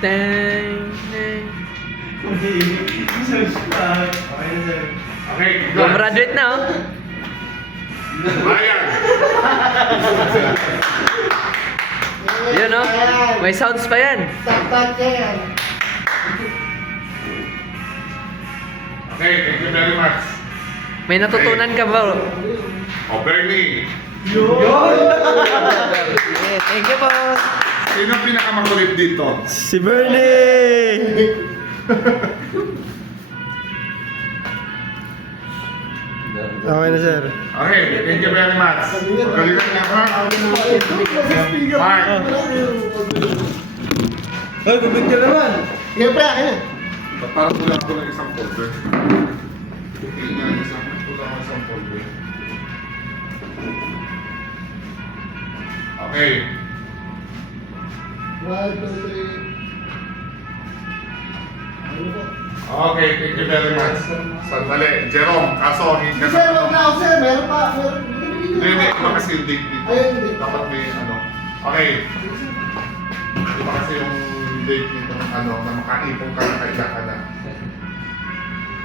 Tang, tang. Okay, good. Gumraduate na, oh. Ryan. Yun, oh. May sounds pa yan. Taktak yan. Okay, thank you very much. May natutunan ka ba, bro? O, Bernie. Yeah, thank you po. Sino ang pinakamakulit dito? Si Bernie! Okay na, sir. Okay, thank you very much. Pagkalitan niya ha. Mark. Hoy, pipicture naman! Sige pre, akin na. Parang kulang ako ng isang folder. Kulang ako isang folder. Okay. 1, 2, 3. Ano po? Okay, thank you very much. Sandali. Jerome, kaso hindi Sir, wag na ako sir. Meron pa. Meron. Hindi, iba kasi yung date dito. Ayun, hindi. Dapat may ano. Okay. Iba kasi yung date dito ng ano, na makaipong ka na kailangan na.